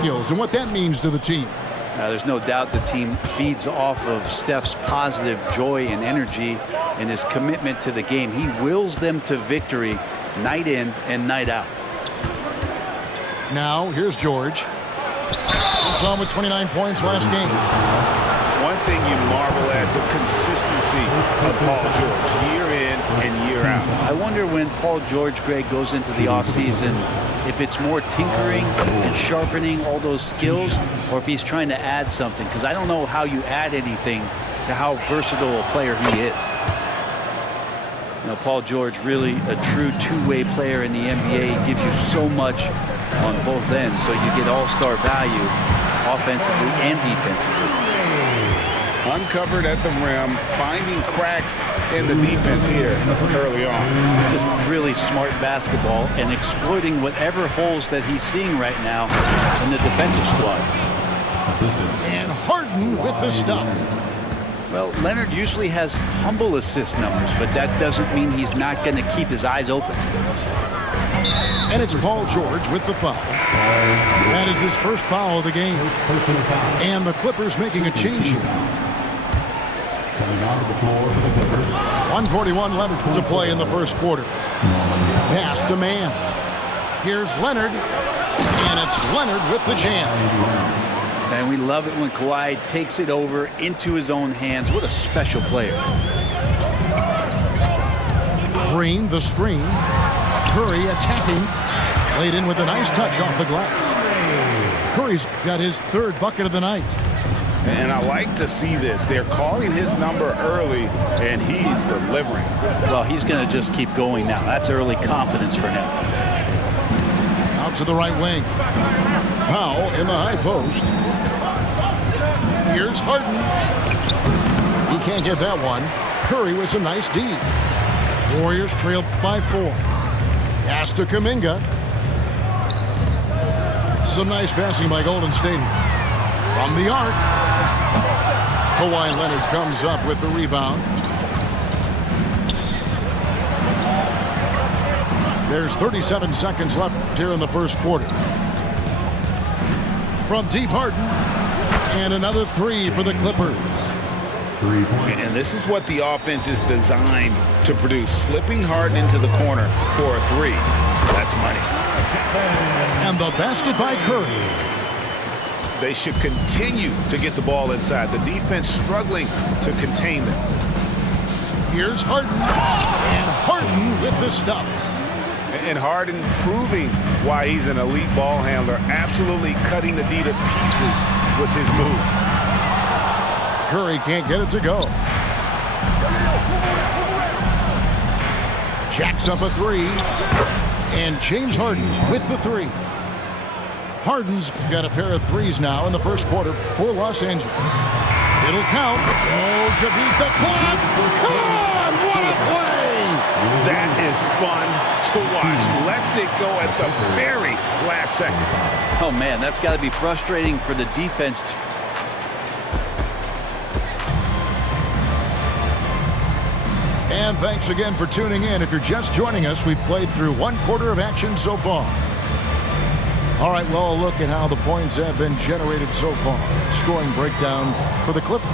skills and what that means to the team. There's no doubt the team feeds off of Steph's positive joy and energy and his commitment to the game. He wills them to victory night in and night out. Now, here's George. We saw him with 29 points last game. One thing you marvel at, the consistency of Paul George, year in and year out. I wonder when Paul George, Greg, goes into the offseason, if it's more tinkering and sharpening all those skills, or if he's trying to add something. Because I don't know how you add anything to how versatile a player he is. You know, Paul George, really a true two-way player in the NBA. He gives you so much on both ends, so you get all-star value offensively and defensively. Uncovered at the rim, finding cracks in the defense here early on. Just really smart basketball and exploiting whatever holes that he's seeing right now in the defensive squad. And Harden with the stuff. Well, Leonard usually has humble assist numbers, but that doesn't mean he's not going to keep his eyes open. And it's Paul George with the foul. That is his first foul of the game. And the Clippers making a change here. Coming onto the floor for the Clippers. 1:41 left to play in the first quarter. Pass to man. Here's Leonard. And it's Leonard with the jam. And we love it when Kawhi takes it over into his own hands. What a special player. Green, the screen. Curry attacking. Laid in with a nice touch off the glass. Curry's got his third bucket of the night. And I like to see this. They're calling his number early, and he's delivering. Well, he's going to just keep going now. That's early confidence for him. Out to the right wing. Powell in the high post. Here's Harden. He can't get that one. Curry with a nice D. Warriors trail by 4. Pass to Kuminga. Some nice passing by Golden State here. From the arc. Kawhi Leonard comes up with the rebound. There's 37 seconds left here in the first quarter. From deep, Harden. And another three for the Clippers. 3 points. And this is what the offense is designed to produce. Slipping Harden into the corner for a three. That's money. And the basket by Curry. They should continue to get the ball inside. The defense struggling to contain them. Here's Harden. And Harden with the stuff. And Harden proving why he's an elite ball handler. Absolutely cutting the D to pieces with his move. Curry can't get it to go. Jacks up a three. And James Harden with the three. Harden's got a pair of threes now in the first quarter for Los Angeles. It'll count. Oh, to beat the clock. Come on, what a play! That is fun to watch. Lets it go at the very last second. Oh, man, that's got to be frustrating for the defense. And thanks again for tuning in. If you're just joining us, we've played through one quarter of action so far. All right, well, a look at how the points have been generated so far. Scoring breakdown for the Clippers.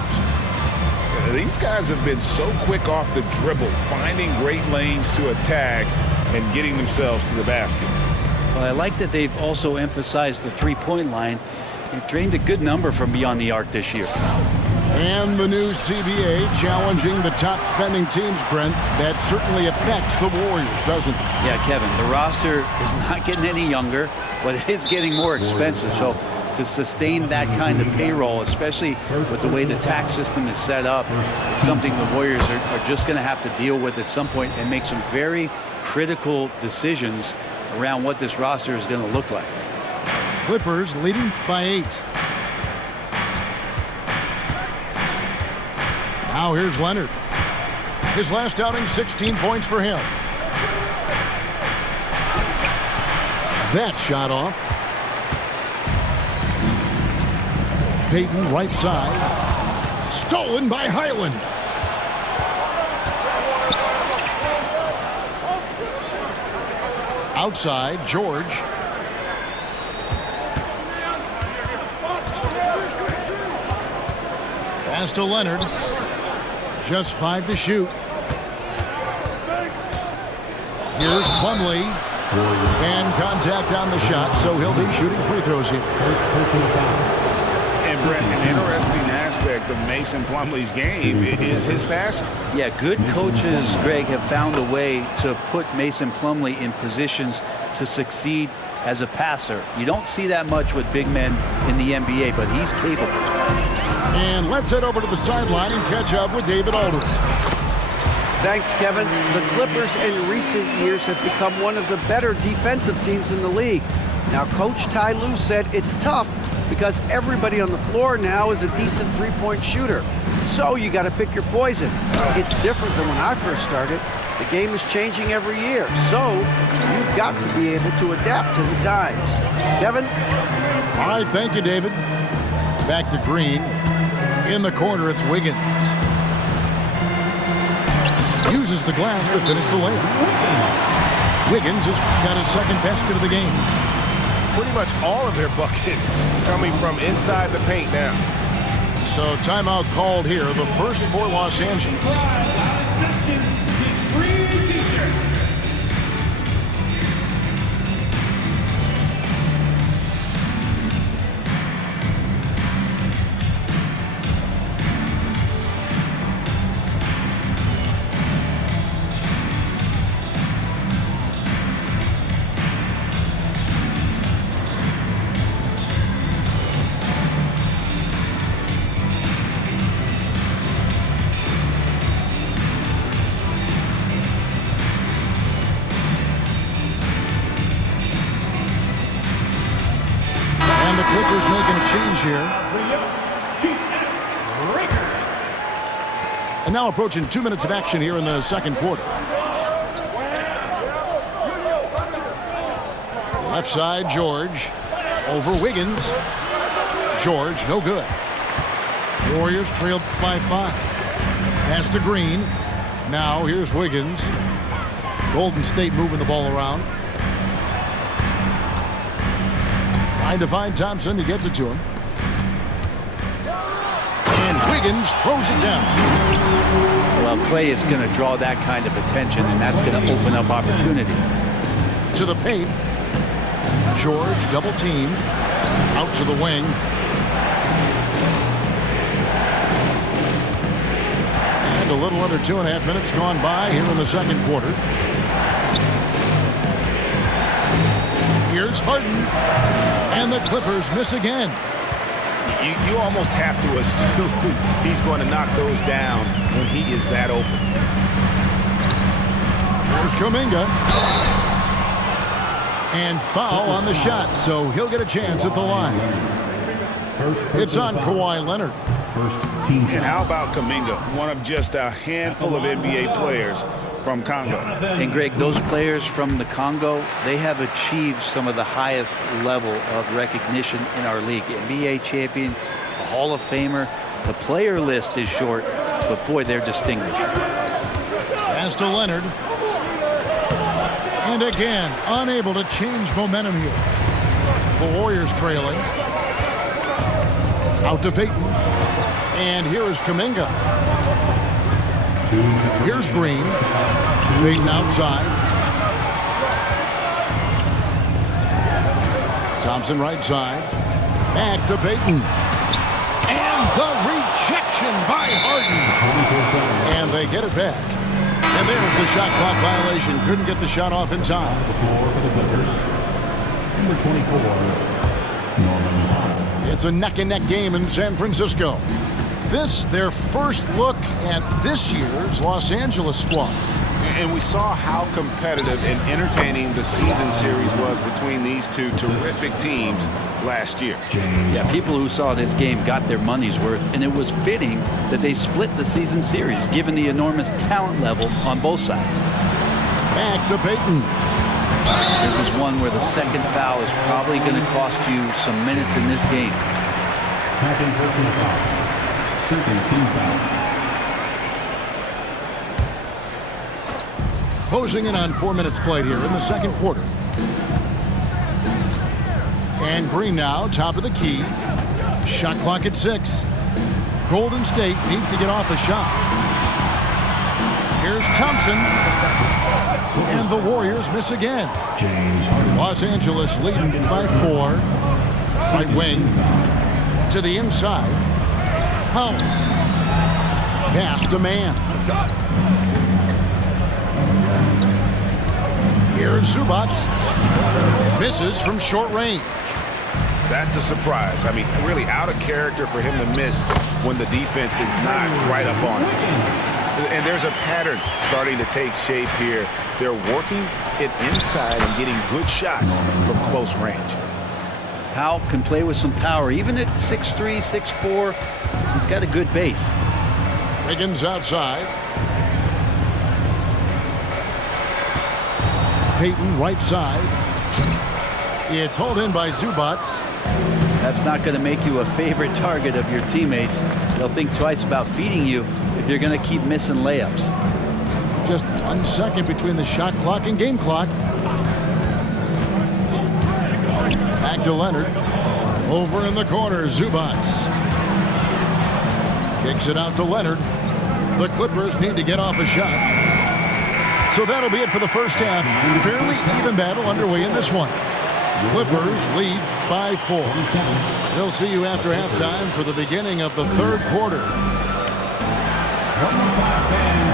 These guys have been so quick off the dribble, finding great lanes to attack and getting themselves to the basket. Well, I like that they've also emphasized the three-point line. They've drained a good number from beyond the arc this year. And the new CBA challenging the top spending teams, Brent. That certainly affects the Warriors, doesn't it? Yeah, Kevin, the roster is not getting any younger, but it is getting more expensive. So to sustain that kind of payroll, especially with the way the tax system is set up, it's something the Warriors are just going to have to deal with at some point and make some very critical decisions around what this roster is going to look like. Clippers leading by 8. Now here's Leonard. His last outing, 16 points for him. That shot off. Payton right side. Stolen by Highland. Outside, George. Pass to Leonard. Just 5 to shoot. Here's Plumlee. And contact on the shot, so he'll be shooting free throws here. And Brett, an interesting aspect of Mason Plumlee's game is his passing. Yeah, good coaches, Greg, have found a way to put Mason Plumlee in positions to succeed as a passer. You don't see that much with big men in the NBA, but he's capable. And let's head over to the sideline and catch up with David Aldridge. Thanks, Kevin. The Clippers in recent years have become one of the better defensive teams in the league. Now, Coach Ty Lue said it's tough because everybody on the floor now is a decent three-point shooter. So you got to pick your poison. It's different than when I first started. The game is changing every year. So you've got to be able to adapt to the times. Kevin? All right, thank you, David. Back to Green. In the corner, it's Wiggins. Uses the glass to finish the layup. Wiggins has got his second basket of the game. Pretty much all of their buckets coming from inside the paint now. So timeout called here, the first for Los Angeles. Clippers making a change here. And now approaching 2 minutes of action here in the second quarter. Left side, George. Over Wiggins. George, no good. Warriors trailed by 5. Pass to Green. Now here's Wiggins. Golden State moving the ball around. Trying to find Thompson. He gets it to him. And Wiggins throws it down. Well, Clay is going to draw that kind of attention, and that's going to open up opportunity. To the paint. George double team. Out to the wing. And a little under 2.5 minutes gone by here in the second quarter. Here's Harden. And the Clippers miss again. You almost have to assume he's going to knock those down when he is that open. Here's Kuminga. And foul on the shot, so he'll get a chance at the line. It's on Kawhi Leonard. And how about Kuminga, one of just a handful of NBA players from Congo. And Greg, those players from the Congo, they have achieved some of the highest level of recognition in our league. NBA champions, a Hall of Famer. The player list is short, but boy, they're distinguished. Pass to Leonard. And again, unable to change momentum here. The Warriors trailing. Out to Payton. And here is Kuminga. Here's Green. Payton outside. Thompson right side. Back to Payton. And the rejection by Harden. And they get it back. And there's the shot clock violation. Couldn't get the shot off in time. The floor for the Clippers. Number 24, Norman Powell. It's a neck-and-neck game in San Francisco. This, their first look at this year's Los Angeles squad. And we saw how competitive and entertaining the season series was between these two terrific teams last year. Yeah, people who saw this game got their money's worth, and it was fitting that they split the season series, given the enormous talent level on both sides. Back to Payton. This is one where the second foul is probably going to cost you some minutes in this game. Second personal foul. Second team foul. Closing in on 4 minutes played here in the second quarter. And Green now, top of the key. Shot clock at 6. Golden State needs to get off a shot. Here's Thompson. And the Warriors miss again. James Harden. Los Angeles leading by 4. Right wing to the inside. Powell. Pass to man. Here's Zubac. Misses from short range. That's a surprise. I mean, really out of character for him to miss when the defense is not right up on him. And there's a pattern starting to take shape here. They're working it inside and getting good shots from close range. Powell can play with some power. Even at 6'3", 6'4", he's got a good base. Wiggins outside. Payton right side. It's hauled in by Zubac. That's not going to make you a favorite target of your teammates. They'll think twice about feeding you if you're going to keep missing layups. Just 1 second between the shot clock and game clock. Back to Leonard. Over in the corner, Zubac. Kicks it out to Leonard. The Clippers need to get off a shot. So that'll be it for the first half. Fairly even battle underway in this one. Clippers lead by 4. We'll see you after halftime for the beginning of the third quarter.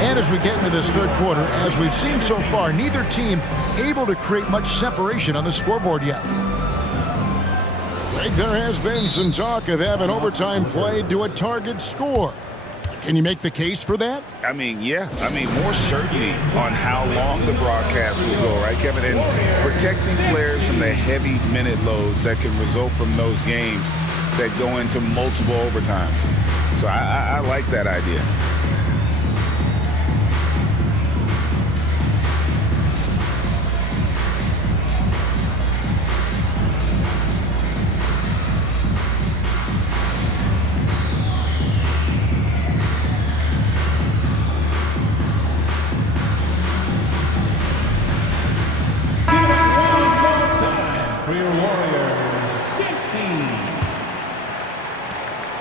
And as we get into this third quarter, as we've seen so far, neither team able to create much separation on the scoreboard yet. Greg, there has been some talk of having overtime played to a target score. Can you make the case for that? I mean, yeah. I mean, more certainty on how long the broadcast will go, right, Kevin? And protecting players from the heavy minute loads that can result from those games that go into multiple overtimes. So I like that idea.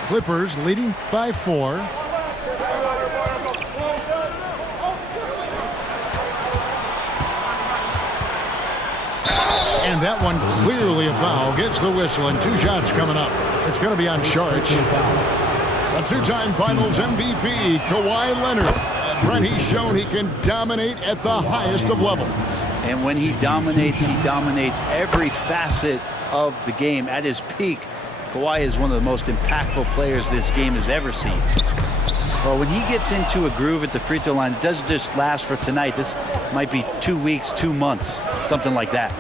Clippers leading by 4. And that one clearly a foul. Gets the whistle and 2 shots coming up. It's going to be on Saric. A 2-time Finals MVP, Kawhi Leonard. Brent, he's shown he can dominate at the highest of levels. And when he dominates every facet of the game at his peak. Kawhi is one of the most impactful players this game has ever seen. Well, when he gets into a groove at the free throw line, it doesn't just last for tonight. This might be 2 weeks, 2 months, something like that.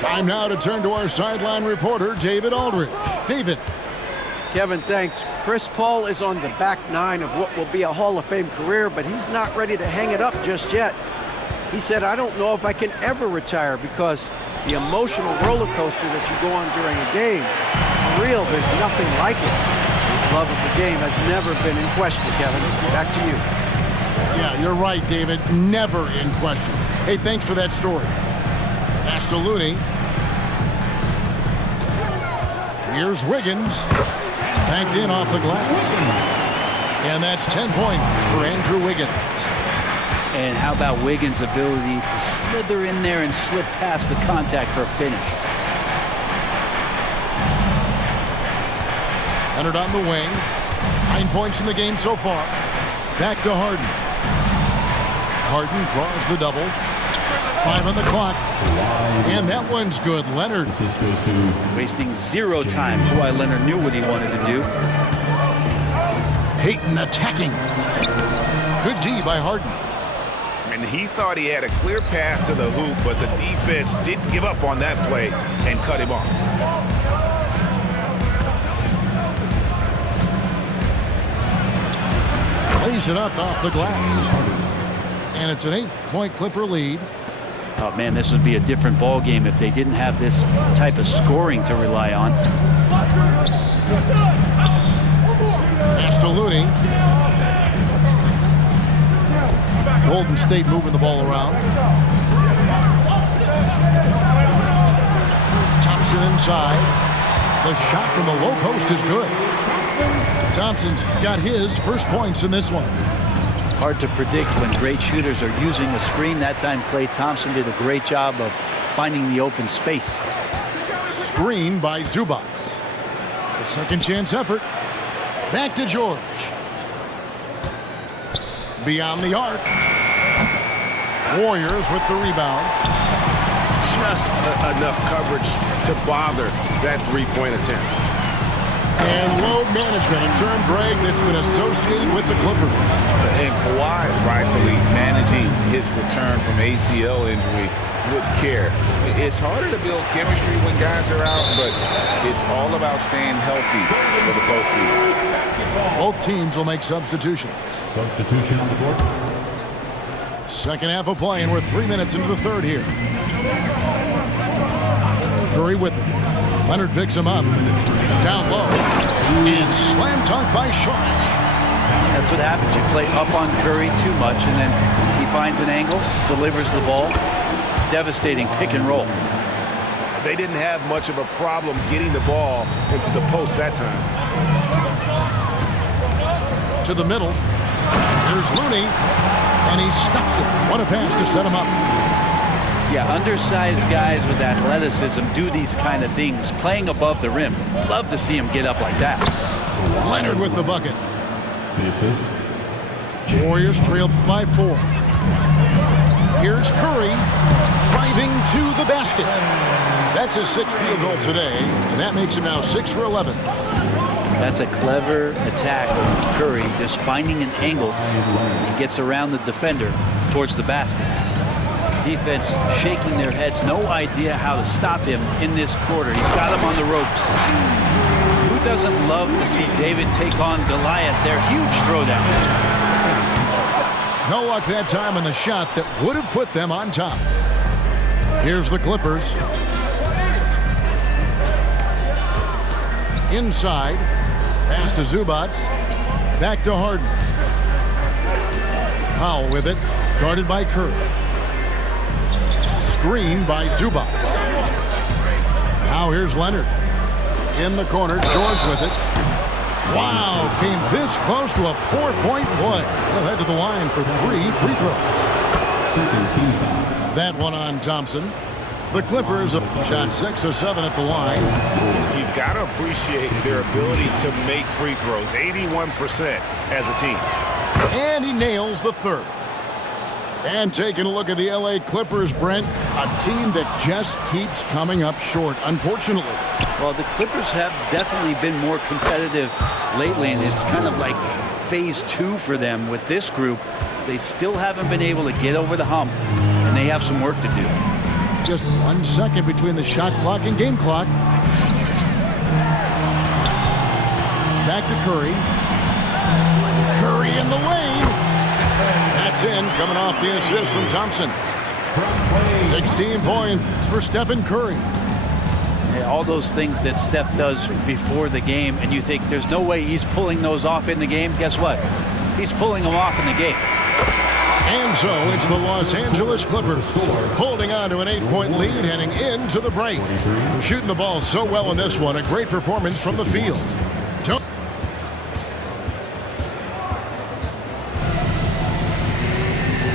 Time now to turn to our sideline reporter, David Aldridge. David. Kevin, thanks. Chris Paul is on the back 9 of what will be a Hall of Fame career, but he's not ready to hang it up just yet. He said, I don't know if I can ever retire because the emotional roller coaster that you go on during a game, for real, there's nothing like it. His love of the game has never been in question, Kevin. Back to you. Yeah, you're right, David. Never in question. Hey, thanks for that story. Pass to Looney. Here's Wiggins. Banked in off the glass. And that's 10 points for Andrew Wiggins. And how about Wiggins' ability to slither in there and slip past the contact for a finish? Leonard on the wing. 9 points in the game so far. Back to Harden. Harden draws the double. 5 on the clock. And that one's good. Leonard. Wasting 0 time. Kawhi Leonard knew what he wanted to do. Payton attacking. Good D by Harden. And he thought he had a clear path to the hoop, but the defense didn't give up on that play and cut him off. Lays it up off the glass. And it's an 8-point Clipper lead. Oh, man, this would be a different ball game if they didn't have this type of scoring to rely on. Pass to Looney. Golden State moving the ball around. Thompson inside. The shot from the low post is good. Thompson's got his first points in this one. Hard to predict when great shooters are using a screen. That time Klay Thompson did a great job of finding the open space. Screen by Zubac. A second chance effort. Back to George. Beyond the arc. Warriors with the rebound. Just enough coverage to bother that three-point attempt. And load management, a term, Greg, that's been associated with the Clippers. And Kawhi is rightfully managing his return from ACL injury with care. It's harder to build chemistry when guys are out, but it's all about staying healthy for the postseason. Both teams will make substitutions. Substitution on the court. Second half of play, and we're 3 minutes into the third here. Curry with it. Leonard picks him up. Down low. And slam dunk by Sharp. That's what happens. You play up on Curry too much, and then he finds an angle, delivers the ball. Devastating pick and roll. They didn't have much of a problem getting the ball into the post that time. To the middle. Here's Looney. And he stuffs it. What a pass to set him up. Yeah, undersized guys with athleticism do these kind of things, playing above the rim. Love to see him get up like that. Leonard with the bucket. The assist. Warriors trail by 4. Here's Curry driving to the basket. That's his 6th field goal today, and that makes him now 6 for 11. That's a clever attack from Curry, just finding an angle. He gets around the defender towards the basket. Defense shaking their heads, no idea how to stop him in this quarter. He's got him on the ropes. Who doesn't love to see David take on Goliath? Their huge throwdown. No luck that time on the shot that would have put them on top. Here's the Clippers. Inside. Pass to Zubac. Back to Harden. Powell with it. Guarded by Curry. Screen by Zubac. Now here's Leonard. In the corner. George with it. Wow, came this close to a 4-point play. He'll head to the line for 3 free throws. That one on Thompson. The Clippers shot 6 of 7 at the line. You've got to appreciate their ability to make free throws. 81% as a team. And he nails the third. And taking a look at the LA Clippers, Brent, a team that just keeps coming up short, unfortunately. Well, the Clippers have definitely been more competitive lately, and it's kind of like phase 2 for them with this group. They still haven't been able to get over the hump, and they have some work to do. Just 1 second between the shot clock and game clock. Back to Curry. Curry in the lane. That's in, coming off the assist from Thompson. 16 points for Stephen Curry. All those things that Steph does before the game, and you think there's no way he's pulling those off in the game. Guess what? He's pulling them off in the game. And so it's the Los Angeles Clippers holding on to an 8-point lead heading into the break. They're shooting the ball so well in this one. A great performance from the field.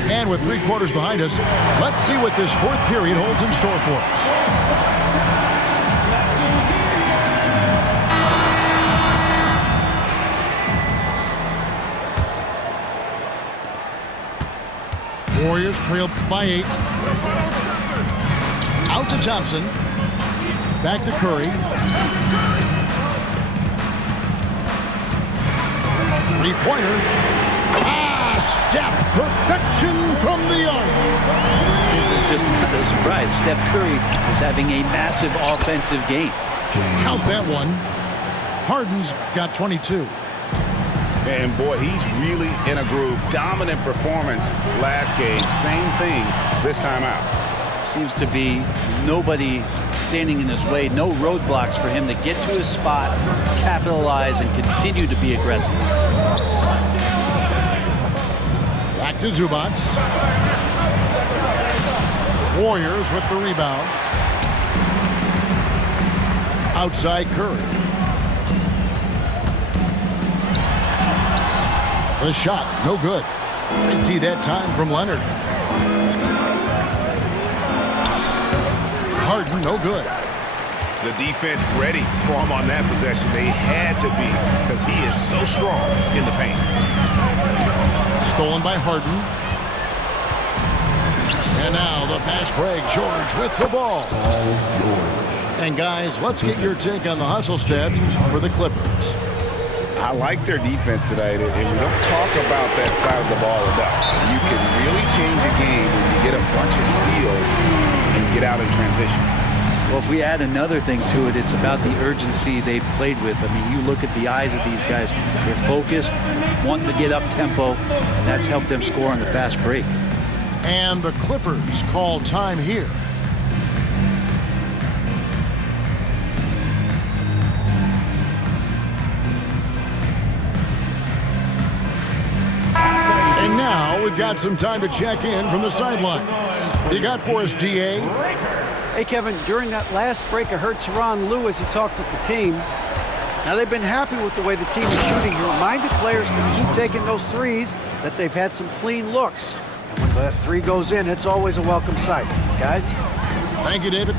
And with 3 quarters behind us, let's see what this 4th period holds in store for us. Warriors trail by 8. Out to Thompson. Back to Curry. Three-pointer. Steph, perfection from the arc. This is just not a surprise. Steph Curry is having a massive offensive game. Count that one. Harden's got 22. And boy, he's really in a groove. Dominant performance last game. Same thing this time out. Seems to be nobody standing in his way. No roadblocks for him to get to his spot, capitalize, and continue to be aggressive. Back to Zubac. Warriors with the rebound. Outside Curry. The shot, no good. Big T that time from Leonard. Harden, no good. The defense ready for him on that possession. They had to be because he is so strong in the paint. Stolen by Harden. And now the fast break. George with the ball. And guys, let's get your take on the hustle stats for the Clippers. I like their defense today, and we don't talk about that side of the ball enough. You can really change a game when you get a bunch of steals and get out in transition. Well, if we add another thing to it, it's about the urgency they've played with. I mean, you look at the eyes of these guys. They're focused, wanting to get up tempo, and that's helped them score on the fast break. And the Clippers call time here. And now we've got some time to check in from the sideline. You got for us, D.A.? Hey, Kevin, during that last break, I heard Tyronn Lue as he talked with the team. Now, they've been happy with the way the team is shooting. He reminded players to keep taking those threes, that they've had some clean looks. And when that three goes in, it's always a welcome sight. Guys? Thank you, David.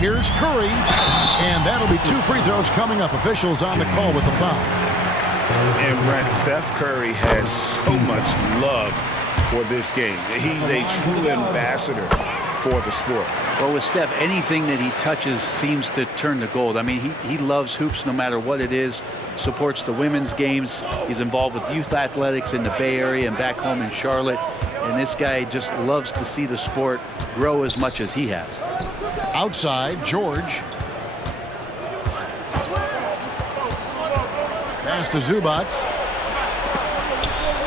Here's Curry, and that'll be 2 free throws coming up. Officials on the call with the foul. And Brent, Steph Curry has so much love for this game. He's a true ambassador for the sport. Well, with Steph, anything that he touches seems to turn to gold. I mean, he loves hoops no matter what it is, supports the women's games. He's involved with youth athletics in the Bay Area and back home in Charlotte. And this guy just loves to see the sport grow as much as he has. Outside, George. Pass to Zubac.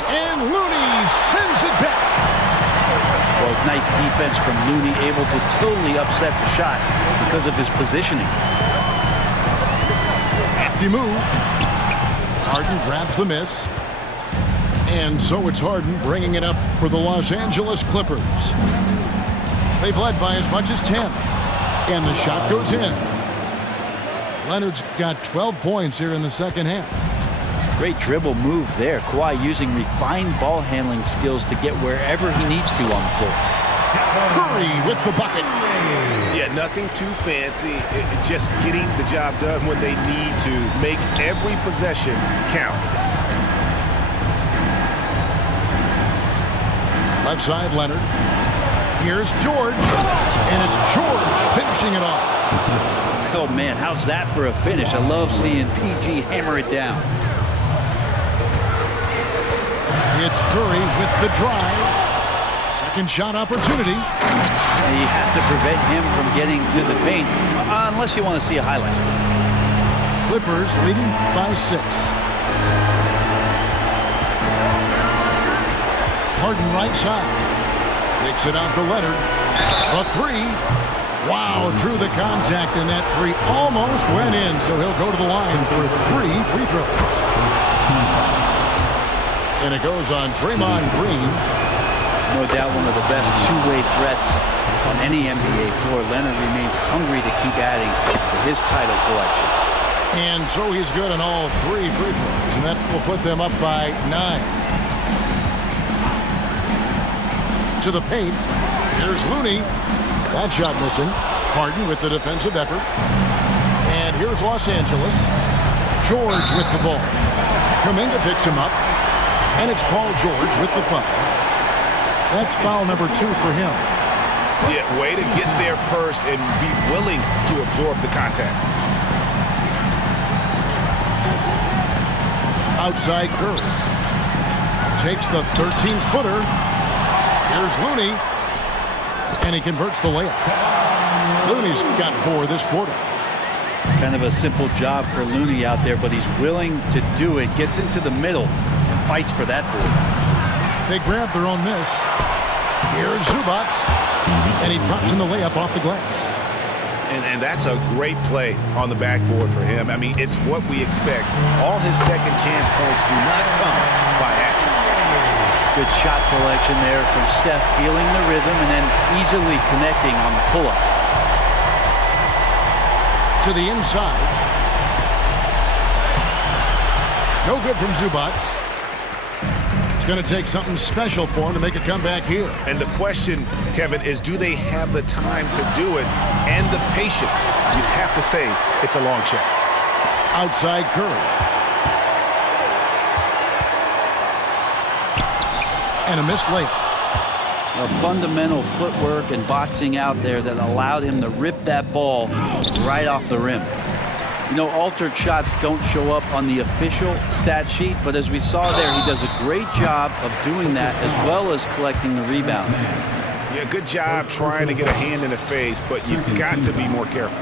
And Looney sends it back. Well, nice defense from Looney, able to totally upset the shot because of his positioning. Safety move. Harden grabs the miss. And so it's Harden bringing it up for the Los Angeles Clippers. They've led by as much as 10. And the shot goes in. Leonard's got 12 points here in the second half. Great dribble move there. Kawhi using refined ball handling skills to get wherever he needs to on the floor. Curry with the bucket. Yeah, nothing too fancy. Just getting the job done when they need to. Make every possession count. Left side, Leonard. Here's George. And it's George finishing it off. Oh, man, how's that for a finish? I love seeing PG hammer it down. It's Curry with the drive. Second shot opportunity. You have to prevent him from getting to the paint, unless you want to see a highlight. Clippers leading by 6. Harden right side. Takes it out to Leonard. A 3. Wow, drew the contact, and that 3 almost went in, so he'll go to the line for 3 free throws. And it goes on Draymond Green. No doubt one of the best two-way threats on any NBA floor. Leonard remains hungry to keep adding to his title collection. And so he's good on all 3 free throws, and that will put them up by 9. To the paint. Here's Looney. That shot missing. Harden with the defensive effort. And here's Los Angeles. George with the ball. Kuminga picks him up. And it's Paul George with the foul. That's foul number 2 for him. Yeah, way to get there first and be willing to absorb the contact. Outside Curry. Takes the 13-footer. Here's Looney. And he converts the layup. Looney's got 4 this quarter. Kind of a simple job for Looney out there, but he's willing to do it. Gets into the middle and fights for that board. They grab their own miss. Here's Zubac. And he drops in the layup off the glass. And that's a great play on the backboard for him. I mean, it's what we expect. All his second chance points do not come by accident. Good shot selection there from Steph, feeling the rhythm and then easily connecting on the pull-up. To the inside. No good from Zubac. It's going to take something special for him to make a comeback here. And the question, Kevin, is do they have the time to do it and the patience? You'd have to say it's a long shot. Outside Curry. And a missed layup. A fundamental footwork and boxing out there that allowed him to rip that ball right off the rim. You know, altered shots don't show up on the official stat sheet, but as we saw there, he does a great job of doing that as well as collecting the rebound. Yeah, good job trying to get a hand in the face, but you've got to be more careful.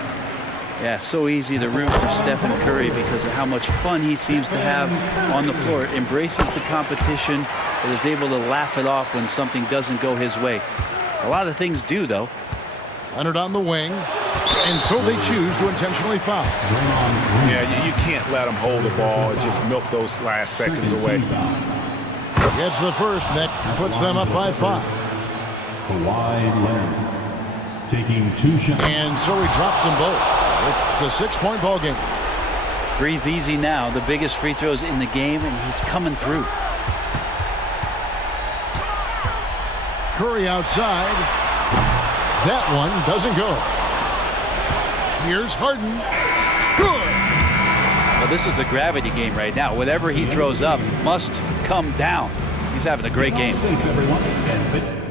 Yeah, so easy to root for Stephen Curry because of how much fun he seems to have on the floor. Embraces the competition, but is able to laugh it off when something doesn't go his way. A lot of things do, though. Leonard on the wing, and so they choose to intentionally foul. Yeah, you can't let them hold the ball and just milk those last seconds away. Gets the first, and that puts them up by 5. Kawhi Leonard taking 2 shots. And so he drops them both. It's a 6-point ball game. Breathe easy now. The biggest free throws in the game, and he's coming through. Curry outside. That one doesn't go. Here's Harden. Good. Well, this is a gravity game right now. Whatever he throws up must come down. He's having a great game. Thanks, everyone. And